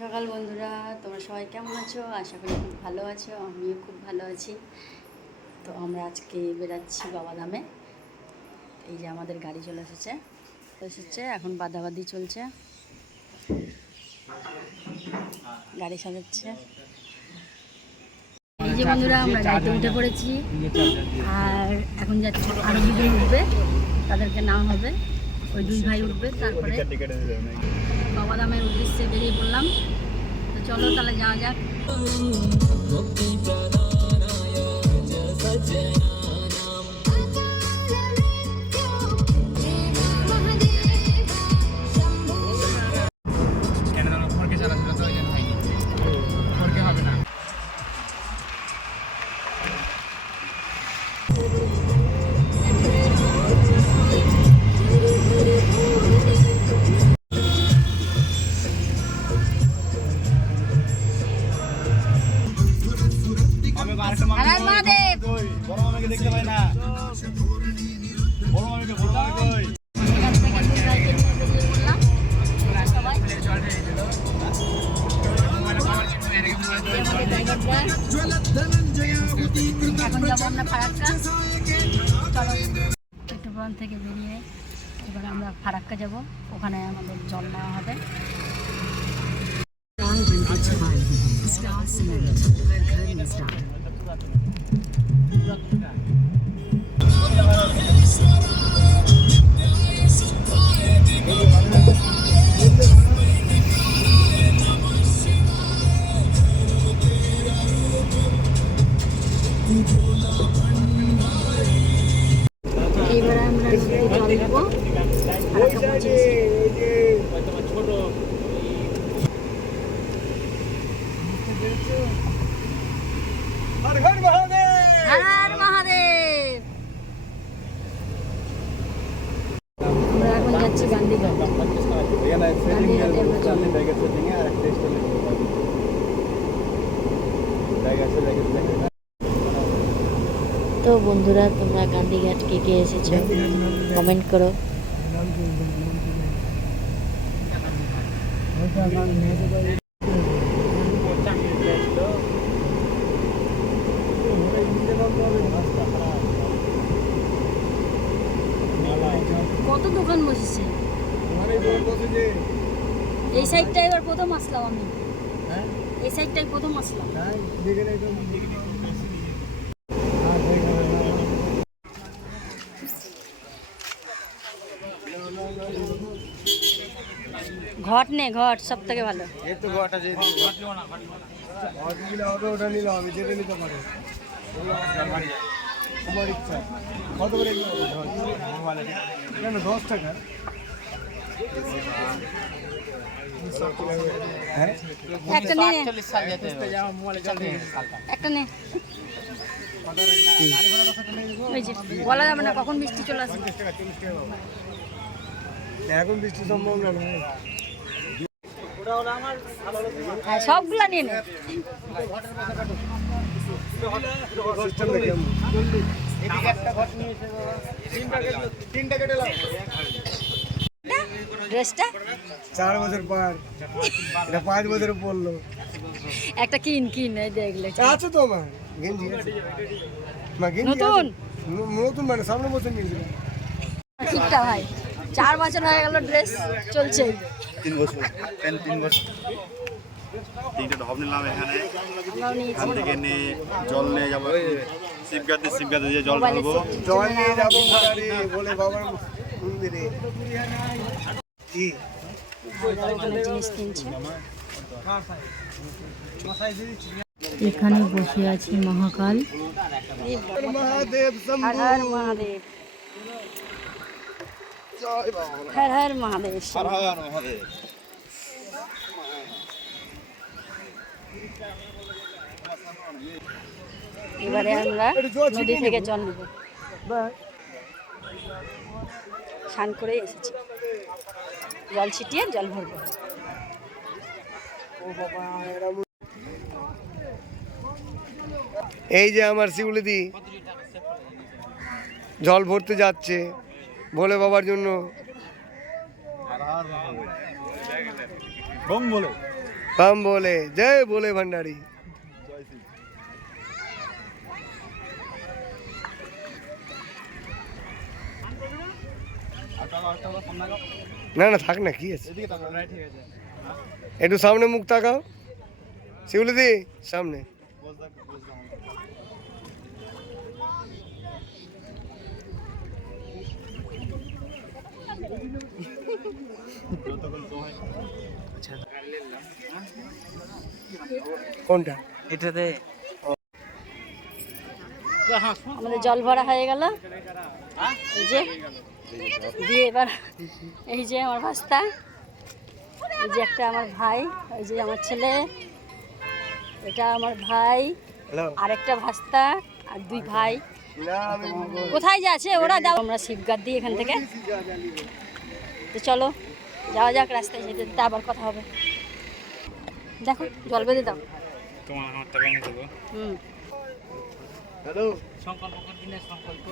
সকাল বন্ধুরা, তোমরা সবাই কেমন আছো? আশা করি খুব ভালো আছো। আমিও খুব ভালো আছি। তো আমরা আজকে বেরাচ্ছি বাবাধামে। এই যে আমাদের গাড়ি চলে এসেছে এখন বাদাবাদি চলছে, গাড়ি সাজাচ্ছে। এই যে বন্ধুরা, আমরা গাড়িতে উঠে পড়েছি আর এখন যাচ্ছি। আরও দুজন উঠবে, তাদেরকে নাম হবে। ওই দুই ভাই উঠবে, তারপরে বাবাধামের উদ্দেশ্যে বেরিয়ে পড়লাম। তো চলো তাহলে যাওয়া যাক। দেখতে পাই না। এখন যাবো আমরা ফারাক্কা। চলো, চট্টগ্রাম থেকে বেরিয়ে এবার আমরা ফারাক্কা যাব। ওখানে আমাদের জল নেওয়া হবে। এইবার আমরা জল নেবো। হর হর মহাদেব, হর হর মহাদেব। আমরা এখন যাচ্ছি গান্ধীঘাট। তো বন্ধুরা, তোমরা গান্ধীঘাট কে কে এসেছো কমেন্ট করো। কত দোকান বসেছে এই সাইডটাই। এবার প্রথম আসলাম আমি, এই সাইডটাই প্রথম আসলাম। ঘট নে, ঘট সব থেকে ভালো। এই তো ঘট আছে, ঘট নিলে হবে, ওটা নিলে হবে, যেটা নিতে পারে তোমার ইচ্ছা। কত করে কেন? 10 টাকা। একটা নে, একটা নে। বলা যাবে না কখন বৃষ্টি চলে আসবে। এখন বৃষ্টি সম্ভব না। সবগুলা নিয়ে নে। ড্রেসটা 4 বছর পর, এটা 5 বছরে পড়লো। একটা কিন কিন, এই দেখলে আছে তো আমার গেঞ্জি নতুন নতুন, মানে সামনে বছর নিয়েছিলাম। ঠিকটা ভাই, 4 বছর হয়ে গেল, ড্রেস চলছে। 3 বছর 3 বছর। তিনটা ঢপ নিলাম এখানে। এখান থেকে নিয়ে জল নিয়ে যাবো শিবগাতে দিয়ে জল ঢালবো। জল নিয়ে যাবো বলে বাবার মন্দিরে। কি জিনিস কিনছে। এখানে বসে আছি মহাকাল। মহাদেব হর হর মহাদেব, হর হর মহাদেব, হর হর মহাদেব। এবারে আমরা নদী থেকে জল নেব। স্নান করে এসেছি, জল ছিটিয়ে জল ভরবো। এই যে আমার শিউলিদি জল ভরতে যাচ্ছে ভোলে বাবার জন্য। বম বলে हम बोले जय बोले भंडारी। না না থাক না, কি আছে, একটু সামনে মুখ তাকাও শিউলি দি, সামনে। কোনটা? এটাতে আমাদের জল ভরা হয়ে গেল, এই যে দিয়ে এবার এই যে আমার ভাস্তা, এই যে একটা আমার ভাই, এই যে আমার ছেলে, এটা আমার ভাই, আরেকটা ভাস্তা আর দুই ভাই। কোথায় যাচ্ছে ওরা? দাও, আমরা শিবগার দিই এখান থেকে। তো চলো যাওয়া যাক, রাস্তায় যেতে যেতে আবার কথা হবে। দেখো জল বেঁধে দাও। তোমার হুম। হ্যালো, সংকল্প দিনের সংকল্প।